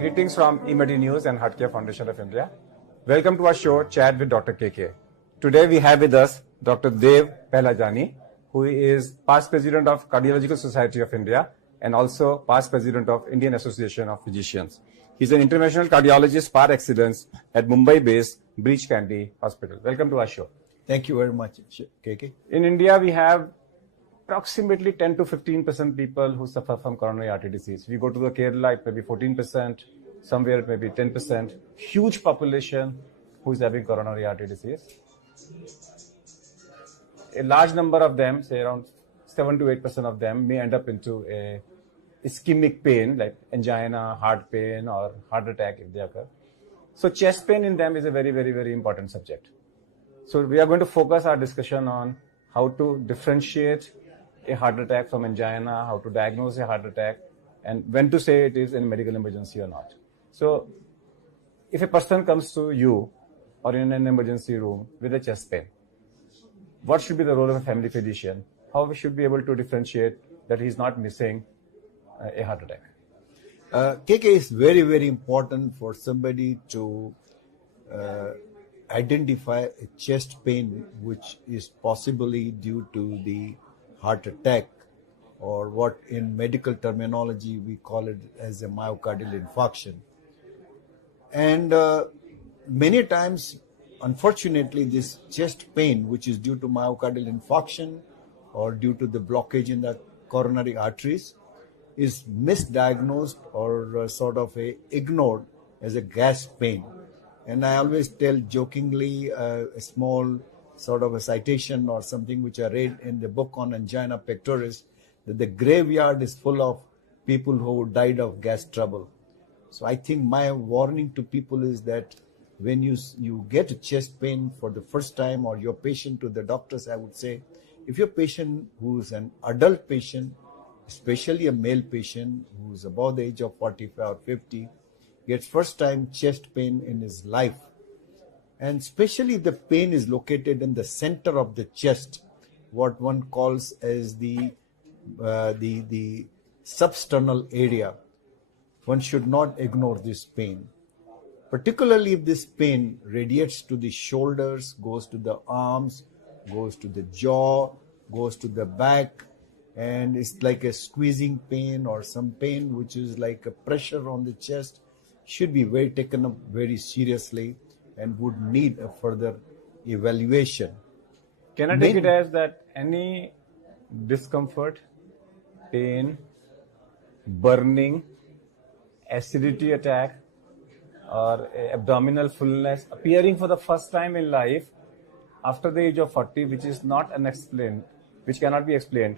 Greetings from eMedi News and Heartcare Foundation of India. Welcome to our show, Chat with Dr. KK. Today we have with us Dr. Dev Pehlajani, who is past president of Cardiological Society of India and also past president of Indian Association of Physicians. He's an interventional cardiologist par excellence at Mumbai-based Breach Candy Hospital. Welcome to our show. Thank you very much, KK. In India, we have approximately 10 to 15% people who suffer from coronary artery disease. We go to the Kerala, it may be 14%, somewhere it may be 10%. Huge population who is having coronary artery disease. A large number of them, say around 7 to 8% of them, may end up into a ischemic pain like angina, heart pain, or heart attack if they occur. So chest pain in them is a very, very, very important subject. So we are going to focus our discussion on how to differentiate a heart attack from angina, how to diagnose a heart attack, and when to say it is a medical emergency or not. So if a person comes to you or in an emergency room with a chest pain, what should be the role of a family physician? How we should be able to differentiate that he is not missing a heart attack? KK, is very, very important for somebody to identify a chest pain which is possibly due to the heart attack, or what in medical terminology we call it as a myocardial infarction. And many times, unfortunately, this chest pain, which is due to myocardial infarction or due to the blockage in the coronary arteries, is misdiagnosed or sort of ignored as a gas pain. And I always tell jokingly a small sort of a citation or something which I read in the book on angina pectoris, that the graveyard is full of people who died of gas trouble. So I think my warning to people is that when you get a chest pain for the first time, or your patient to the doctors, I would say, if your patient who is an adult patient, especially a male patient who is above the age of 45 or 50, gets first time chest pain in his life, and especially the pain is located in the center of the chest, what one calls as the substernal area, one should not ignore this pain. Particularly if this pain radiates to the shoulders, goes to the arms, goes to the jaw, goes to the back, and it's like a squeezing pain or some pain which is like a pressure on the chest, should be taken up very seriously and would need a further evaluation. Can I take it as that any discomfort, pain, burning, acidity attack, or abdominal fullness appearing for the first time in life after the age of 40, which is not unexplained, which cannot be explained,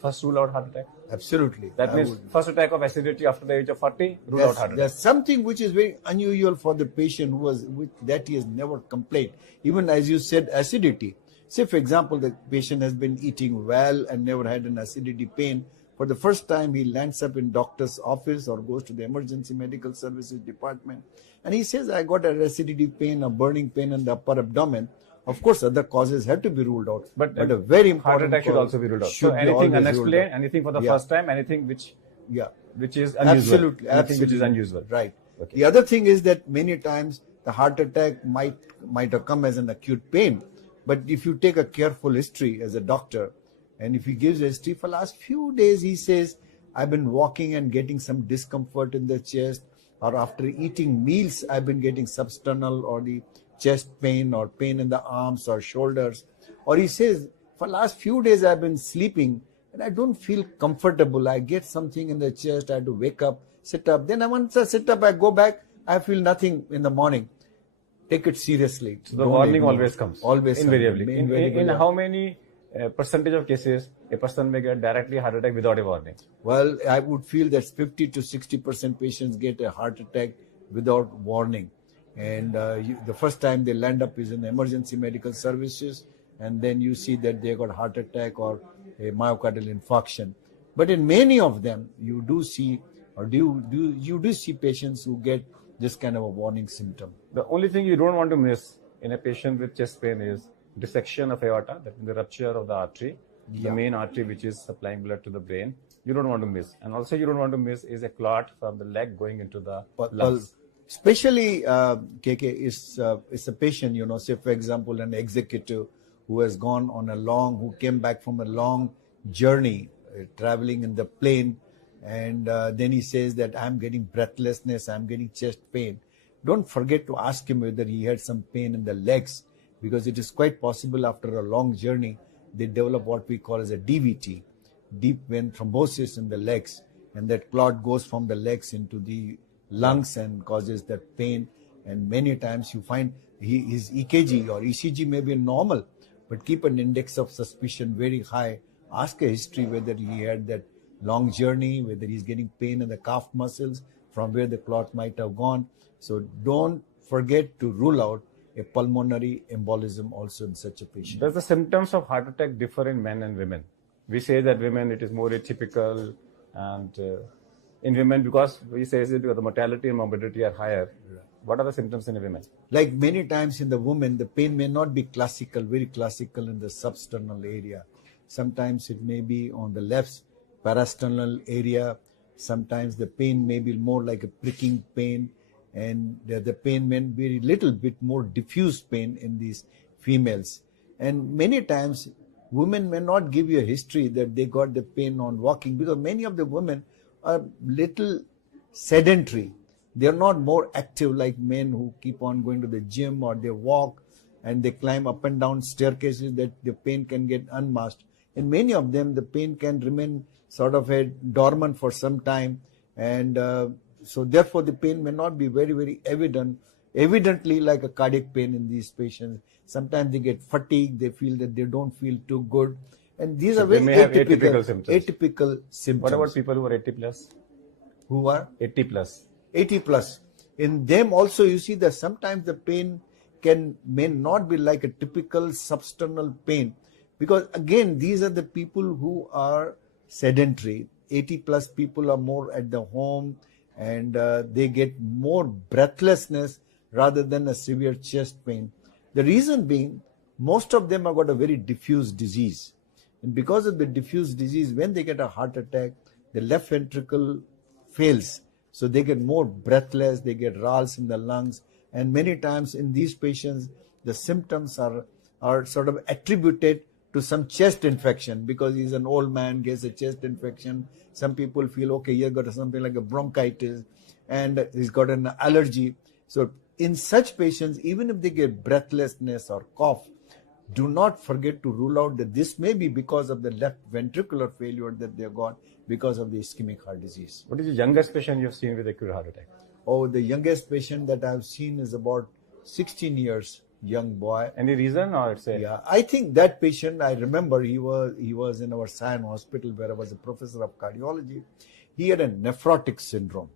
first rule out heart attack? Absolutely. That means first attack of acidity after the age of 40, rule out heart attack. There's something which is very unusual for the patient that he has never complained. Even as you said, acidity. Say, for example, the patient has been eating well and never had an acidity pain. For the first time, he lands up in doctor's office or goes to the emergency medical services department, and he says, I got an acidity pain, a burning pain in the upper abdomen. Of course, other causes have to be ruled out, but a very important heart attack should also be ruled out. So anything unexplained, anything for the first time, anything which is unusual. Anything which is unusual. Right. Okay. The other thing is that many times the heart attack might have come as an acute pain, but if you take a careful history as a doctor, and if he gives a history for last few days, he says, I've been walking and getting some discomfort in the chest, or after eating meals, I've been getting substernal or the chest pain or pain in the arms or shoulders. Or he says, for last few days I've been sleeping and I don't feel comfortable. I get something in the chest, I have to wake up, sit up. Then once I sit up, I go back, I feel nothing in the morning. Take it seriously. So the warning always comes. Always. Invariably. In how many percentage of cases a person may get directly a heart attack without a warning? Well, I would feel that 50 to 60% patients get a heart attack without warning. And the first time they land up is in emergency medical services, and then you see that they got a heart attack or a myocardial infarction. But in many of them, you do see patients who get this kind of a warning symptom. The only thing you don't want to miss in a patient with chest pain is dissection of aorta, that is the rupture of the artery, the main artery which is supplying blood to the brain. You don't want to miss. And also you don't want to miss is a clot from the leg going into the lungs. Especially KK is a patient, say for example an executive who has gone on who came back from a long journey traveling in the plane, and then he says that I'm getting breathlessness, I'm getting chest pain. Don't forget to ask him whether he had some pain in the legs, because it is quite possible after a long journey they develop what we call as a DVT, deep vein thrombosis in the legs, and that clot goes from the legs into the lungs and causes that pain. And many times you find his EKG or ECG may be normal, but keep an index of suspicion very high. Ask a history whether he had that long journey, whether he's getting pain in the calf muscles from where the clot might have gone. So don't forget to rule out a pulmonary embolism also in such a patient. Does the symptoms of heart attack differ in men and women? We say that women it is more atypical, and in women because we say it because the mortality and morbidity are higher. What are the symptoms in a women? Like many times in the woman, the pain may not be classical, very classical in the substernal area. Sometimes it may be on the left parasternal area. Sometimes the pain may be more like a pricking pain, and the pain may be a little bit more diffuse pain in these females. And many times women may not give you a history that they got the pain on walking, because many of the women are little sedentary. They are not more active like men who keep on going to the gym, or they walk and they climb up and down staircases that the pain can get unmasked. In many of them, the pain can remain sort of dormant for some time, and so therefore the pain may not be very, very evidently like a cardiac pain in these patients. Sometimes they get fatigued, they feel that they don't feel too good, and these are very atypical symptoms. Atypical symptoms. What about people who are 80 plus? Who are 80 plus? 80 plus. In them also you see that sometimes the pain may not be like a typical substernal pain, because again these are the people who are sedentary. 80 plus people are more at the home, and they get more breathlessness rather than a severe chest pain. The reason being, most of them have got a very diffuse disease, and because of the diffuse disease, when they get a heart attack, the left ventricle fails, so they get more breathless, they get rales in the lungs, and many times in these patients the symptoms are sort of attributed to some chest infection, because he's an old man, gets a chest infection. Some people feel, okay, he's got something like a bronchitis and he's got an allergy. So in such patients, even if they get breathlessness or cough, do not forget to rule out that this may be because of the left ventricular failure that they got because of the ischemic heart disease. What is the youngest patient you've seen with acute heart attack? Oh, the youngest patient that I've seen is about 16 years, young boy. Any reason, or it's a... Yeah, I think that patient, I remember he was in our Sion hospital where I was a professor of cardiology. He had a nephrotic syndrome.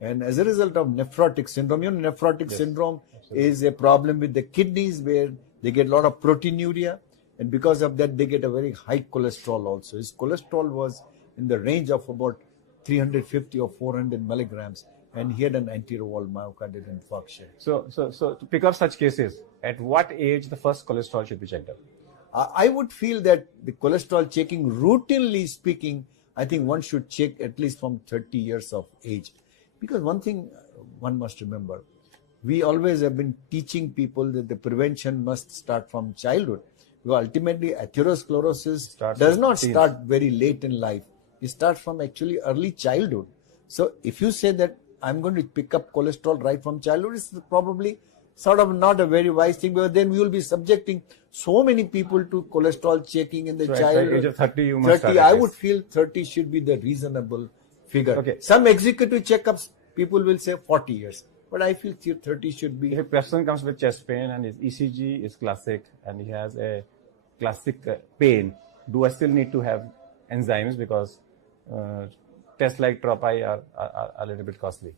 And as a result of nephrotic syndrome, nephrotic syndrome is a problem with the kidneys where they get a lot of proteinuria. And because of that, they get a very high cholesterol also. His cholesterol was in the range of about 350 or 400 milligrams. And he had an anterior wall myocardial infarction. So to pick up such cases, at what age the first cholesterol should be checked up? I would feel that the cholesterol checking, routinely speaking, I think one should check at least from 30 years of age. Because one thing one must remember, we always have been teaching people that the prevention must start from childhood. Because ultimately, atherosclerosis does not start very late in life. It starts from actually early childhood. So if you say that I'm going to pick up cholesterol right from childhood, it's probably sort of not a very wise thing, because then we will be subjecting so many people to cholesterol checking in the childhood. At the age of 30, you must 30, I would feel 30 should be the reasonable figure. Okay. Some executive checkups, people will say 40 years. But I feel 30 should be. If a person comes with chest pain and his ECG is classic and he has a classic pain, do I still need to have enzymes, because tests like TROP-I are a little bit costly?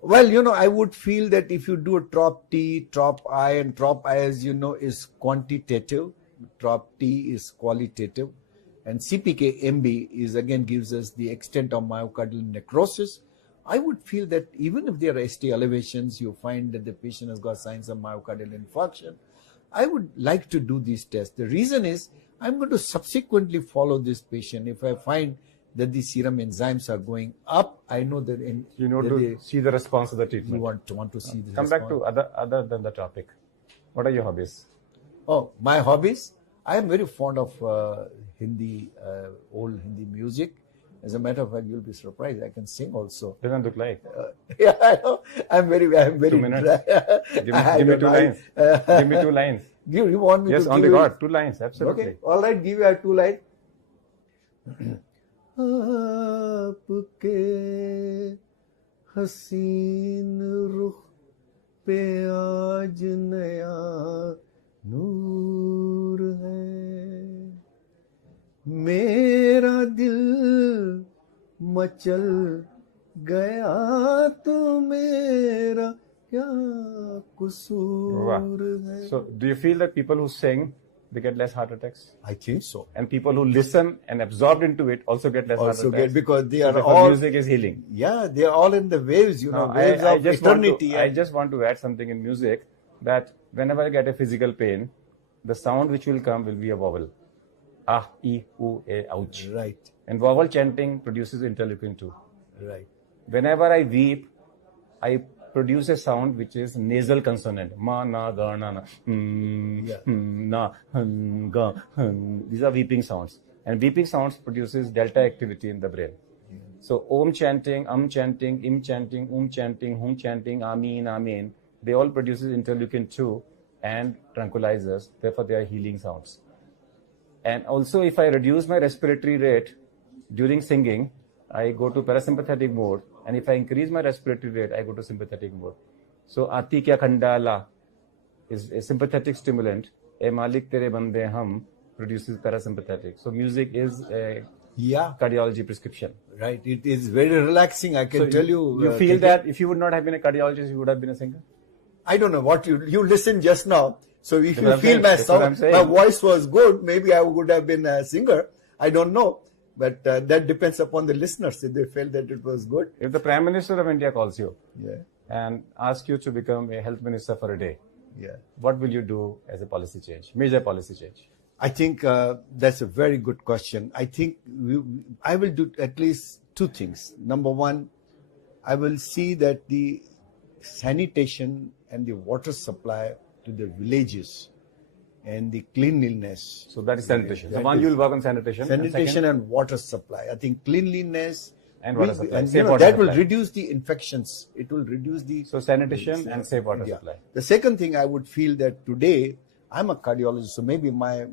Well, I would feel that if you do a TROP-T, TROP-I, and TROP-I, as you know, is quantitative, TROP-T is qualitative, and CPK-MB is again gives us the extent of myocardial necrosis. I would feel that even if there are ST elevations, you find that the patient has got signs of myocardial infarction, I would like to do these tests. The reason is, I'm going to subsequently follow this patient. If I find that the serum enzymes are going up, I know that see the response of the you treatment. want to see the Come response. back to other than the topic. What are your hobbies? Oh, my hobbies? I am very fond of Hindi, old Hindi music. As a matter of fact, you'll be surprised. I can sing also. Doesn't look like. Yeah, I know. I'm very 2 minutes. Give me 2 lines. Give me 2 lines. You want me Yes, to on give the you? God, 2 lines. Absolutely. Okay, all right. Give you 2 lines. आपके हसीन रुख पे आज नया नूर है मेरा दिल मचल गया तो मेरा क्या कसूर है. So, do you feel that people who sing, they get less heart attacks? I think so. And people who listen and absorbed into it also get less heart Also attacks? get, because they are Because all, music is healing. yeah, they are all in the waves, Now, waves I of just eternity. I just want to add something in music, that whenever I get a physical pain, the sound which will come will be a vowel. Ah, E, U, A, ouch. Right, And vowel chanting produces interleukin 2. right. Whenever I weep, I produce a sound which is nasal consonant. Ma, na, ga, na, na. Yeah. Na, ga, These are weeping sounds. And weeping sounds produces delta activity in the brain. So Om chanting, chanting, Im chanting, chanting, Hum chanting, Amin, Amin, they all produces interleukin 2 and tranquilizers. Therefore, they are healing sounds. And also, if I reduce my respiratory rate during singing, I go to parasympathetic mode. And if I increase my respiratory rate, I go to sympathetic mode. So, Ati Kya Khandala is a sympathetic stimulant. E Malik Tere Bande Hum produces parasympathetic. So, music is a cardiology prescription. Right. It is very relaxing. I can tell you. You feel that if you would not have been a cardiologist, you would have been a singer? I don't know what you listened just now. So if you I'm feel saying. my That's what I'm sound, saying. my voice was good, maybe I would have been a singer. I don't know. But that depends upon the listeners if they felt that it was good. If the Prime Minister of India calls you Yeah. and asks you to become a health minister for a day, Yeah. what will you do as a policy change, major policy change? I think that's a very good question. I think I will do at least 2 things. Number one, I will see that the sanitation and the water supply to the villages and the cleanliness. So that is sanitation. So That one, is- you will work on sanitation. Sanitation and water supply. I think cleanliness And water will be- supply. and, Safe water that will supply. reduce the infections. It will reduce the. So sanitation and safe water Yeah. supply. The second thing I would feel that today, I'm a cardiologist, so maybe my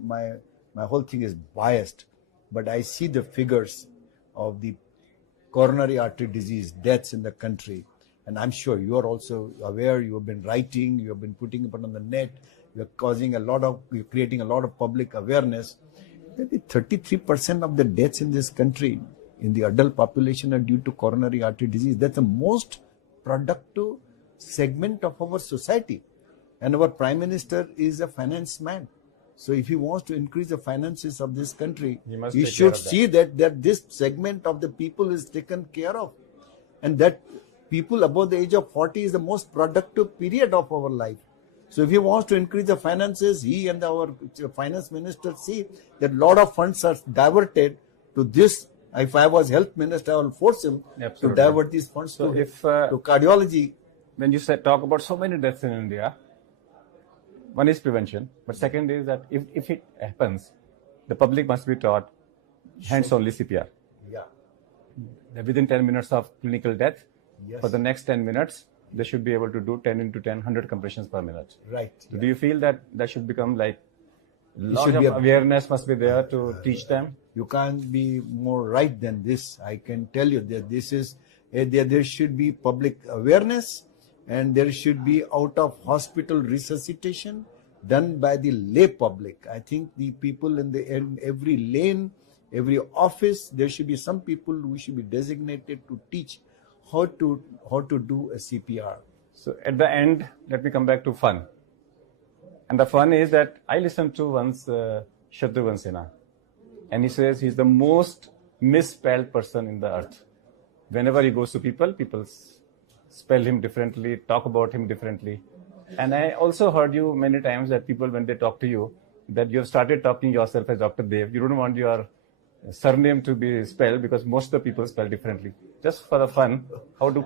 whole thing is biased, but I see the figures of the coronary artery disease deaths in the country, and I'm sure you are also aware. You have been writing, you have been putting it on the net. You're creating a lot of public awareness. Maybe 33% of the deaths in this country in the adult population are due to coronary artery disease. That's the most productive segment of our society. And our Prime Minister is a finance man. So if he wants to increase the finances of this country, He must he take should care of that. see that this segment of the people is taken care of. And that people above the age of 40 is the most productive period of our life. So if he wants to increase the finances, he and our finance minister see that a lot of funds are diverted to this. If I was health minister, I will force him Absolutely. to divert these funds So to, if, to cardiology. When you talk about so many deaths in India, one is prevention, but second is that if it happens, the public must be taught hands-only CPR. Yeah. That within 10 minutes of clinical death, Yes. for the next 10 minutes, they should be able to do 10 into 10, 100 compressions per minute. Right. So do you feel that should become like lot should of be a- awareness must be there to teach them? You can't be more right than this. I can tell you that this is there should be public awareness, and there should be out of hospital resuscitation done by the lay public. I think the people in every lane, every office, there should be some people who should be designated to teach how to do a CPR. So at the end, let me come back to fun. And the fun is that I listened to once Shatrughan Sinha, and he says he's the most misspelled person in the earth. Whenever he goes to people spell him differently, talk about him differently. And I also heard you many times that people, when they talk to you, that you have started talking yourself as Dr. Dev. You don't want your surname to be spelled because most of the people spell differently. Just for the fun, how do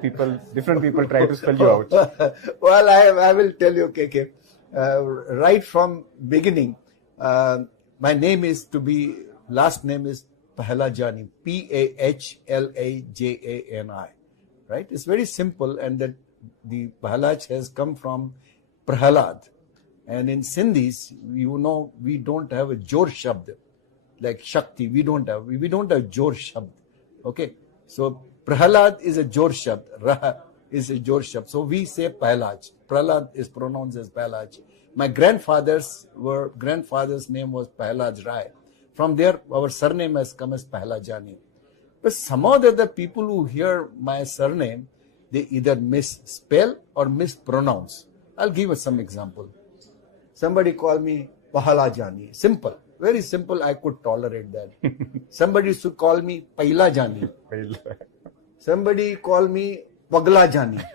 different people try to spell you out? Well, I will tell you, KK. Right from beginning, my name is last name is Pahlajani, Pahlajani, right? It's very simple, and that the Pahlaj has come from Prahalad. And in Sindhis, you know, we don't have a Jor Shabd, like Shakti. We don't have Jor Shabd. Okay? So Prahalad is a Jor Shabd. Raha is a Jor Shabd. So we say Pahlaj. Prahalad is pronounced as Pahlaj. My grandfather's name was Pahlaj Rai. From there, our surname has come as Pahlajani. But somehow the people who hear my surname, they either misspell or mispronounce. I'll give you some example. Somebody call me Pahlajani. Simple. Very simple. I could tolerate that. Somebody used to call me Pailajani. Somebody call me Paglajani.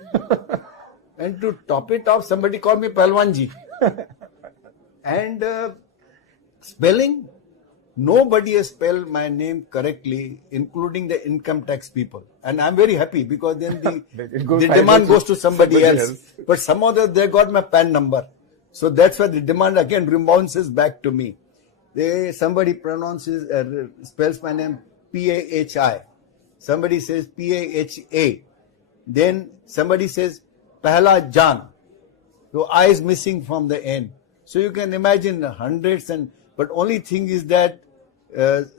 And to top it off, somebody called me Palwanji. And spelling, nobody has spelled my name correctly, including the income tax people. And I'm very happy because then the demand goes to somebody else. But somehow they got my PAN number. So that's why the demand again rebounces back to me. Somebody spells my name Pahi. Somebody says Paha. Then somebody says Pahlajan. So I is missing from the end. So you can imagine hundreds but only thing is that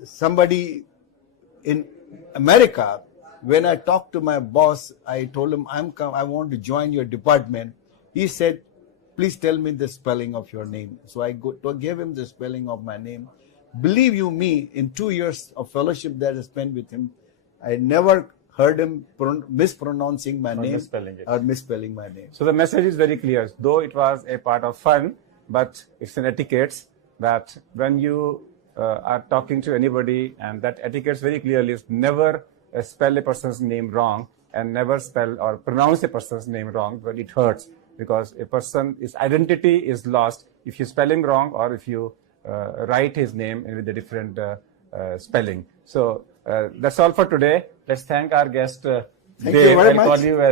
somebody in America, when I talked to my boss, I told him I want to join your department. He said, please tell me the spelling of your name. So I gave him the spelling of my name. Believe you me, in 2 years of fellowship that I spent with him, I never heard him mispronouncing my name or misspelling my name. So the message is very clear. Though it was a part of fun, but it's an etiquette that when you are talking to anybody, and that etiquette very clearly is never spell a person's name wrong and never spell or pronounce a person's name wrong, but it hurts because a person's identity is lost if you spelling wrong or if you write his name with a different spelling. So that's all for today. Let's thank our guest. Thank you very much. I'll call you as